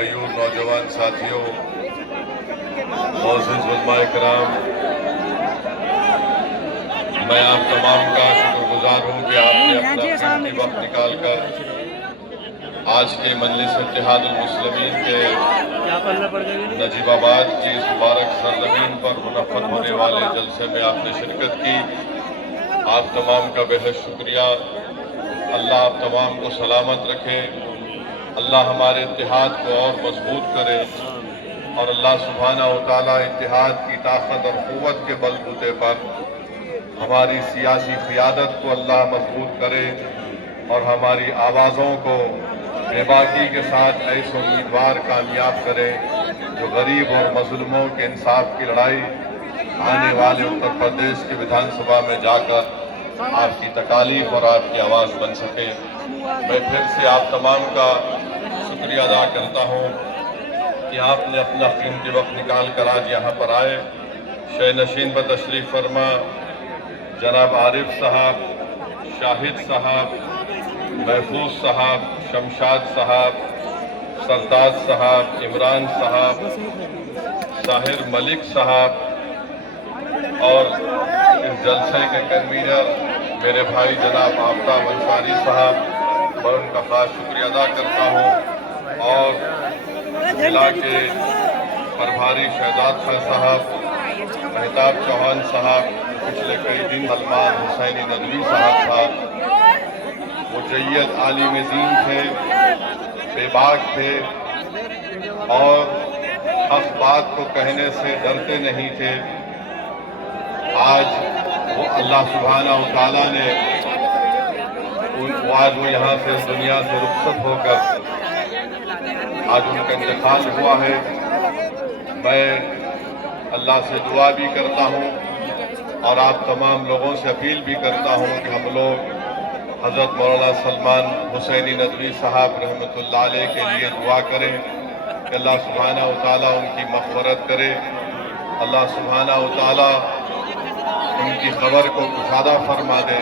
غیور نوجوان ساتھیوں، معزز علماء کرام، میں آپ تمام کا شکر گزار ہوں کہ آپ نے اپنا قیمتی وقت نکال کر آج کے مجلس اتحاد المسلمین کے نجیب آباد کی اس مبارک سرزمین پر منعقد ہونے والے جلسے میں آپ نے شرکت کی۔ آپ تمام کا بہت شکریہ۔ اللہ آپ تمام کو سلامت رکھے، اللہ ہمارے اتحاد کو اور مضبوط کرے، اور اللہ سبحانہ و تعالیٰ اتحاد کی طاقت اور قوت کے بل بوتے پر ہماری سیاسی قیادت کو اللہ مضبوط کرے، اور ہماری آوازوں کو بے باکی کے ساتھ ایسے امیدوار کامیاب کرے جو غریب اور مظلوموں کے انصاف کی لڑائی آنے والے اتر پردیش کے ویدھان سبھا میں جا کر آپ کی تکالیف اور آپ کی آواز بن سکے۔ میں پھر سے آپ تمام کا شکریہ ادا کرتا ہوں کہ آپ نے اپنا قیمتی وقت نکال کر آج یہاں پر آئے۔ شہ نشین پر تشریف فرما جناب عارف صاحب، شاہد صاحب، محفوظ صاحب، شمشاد صاحب، سردار صاحب، عمران صاحب، طاہر ملک صاحب، اور اس جلسے کے کنوینر میرے بھائی جناب آفتاب انصاری صاحب، میں ان کا خاص شکریہ ادا کرتا ہوں، اور ضلع کے پربھاری شہزاد خان صاحب، مہتاب چوہان صاحب، پچھلے کئی دن سلمان حسینی ندوی صاحب تھا، مجید عالم دین تھے، بے باک تھے، اور حق بات کو کہنے سے ڈرتے نہیں تھے۔ آج وہ اللہ سبحانہ و تعالیٰ نے آج وہ یہاں سے اس دنیا سے رخصت ہو کر آج ان کا انتقال ہوا ہے۔ میں اللہ سے دعا بھی کرتا ہوں اور آپ تمام لوگوں سے اپیل بھی کرتا ہوں کہ ہم لوگ حضرت مولانا سلمان حسینی ندوی صاحب رحمۃ اللہ علیہ کے لیے دعا کریں کہ اللہ سبحانہ و تعالیٰ ان کی مغفرت کرے، اللہ سبحانہ و تعالیٰ ان کی قبر کو کشادہ فرما دے،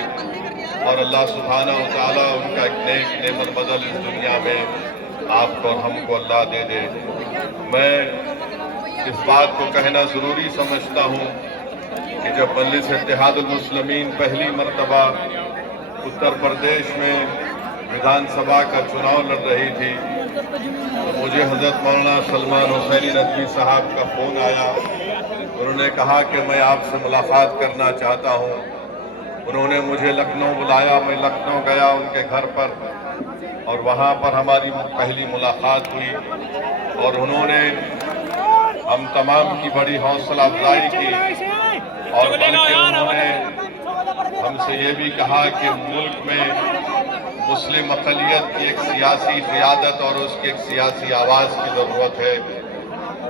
اور اللہ سبحانہ و تعالیٰ ان کا ایک نیک نعمت بدل اس دنیا میں آپ کو اور ہم کو اللہ دے دے۔ میں اس بات کو کہنا ضروری سمجھتا ہوں کہ جب مجلس اتحاد المسلمین پہلی مرتبہ اتر پردیش میں ویدھان سبھا کا چناؤ لڑ رہی تھی تو مجھے حضرت مولانا سلمان حسینی ندوی صاحب کا فون آیا۔ انہوں نے کہا کہ میں آپ سے ملاقات کرنا چاہتا ہوں۔ انہوں نے مجھے لکھنؤ بلایا، میں لکھنؤ گیا ان کے گھر پر، اور وہاں پر ہماری پہلی ملاقات ہوئی، اور انہوں نے ہم تمام کی بڑی حوصلہ افزائی کی، اور بلکہ انہوں نے ہم سے یہ بھی کہا کہ ملک میں مسلم اقلیت کی ایک سیاسی قیادت اور اس کی ایک سیاسی آواز کی ضرورت ہے۔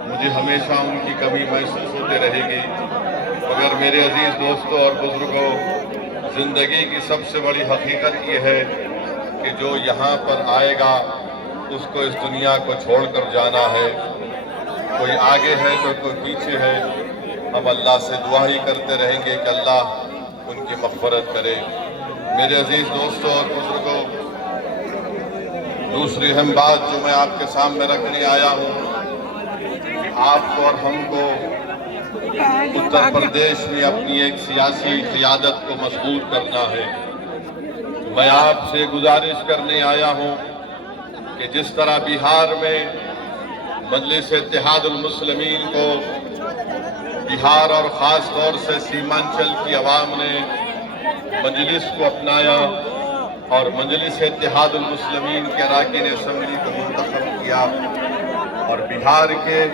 مجھے ہمیشہ ان کی کمی محسوس ہوتے رہے گی، مگر میرے عزیز دوستوں اور بزرگوں، زندگی کی سب سے بڑی حقیقت یہ ہے کہ جو یہاں پر آئے گا اس کو اس دنیا کو چھوڑ کر جانا ہے۔ کوئی آگے ہے تو کوئی پیچھے ہے، ہم اللہ سے دعا ہی کرتے رہیں گے کہ اللہ ان کی مغفرت کرے۔ میرے عزیز دوستوں اور بزرگوں، دوسری اہم بات جو میں آپ کے سامنے رکھنے آیا ہوں، آپ کو اور ہم کو اتر پردیش میں اپنی ایک سیاسی قیادت کو مضبوط کرنا ہے۔ میں آپ سے گزارش کرنے آیا ہوں کہ جس طرح بہار میں مجلس اتحاد المسلمین کو بہار اور خاص طور سے سیمانچل کی عوام نے مجلس کو اپنایا اور مجلس اتحاد المسلمین کے اراکین اسمبلی کو منتخب کیا، اور بہار کے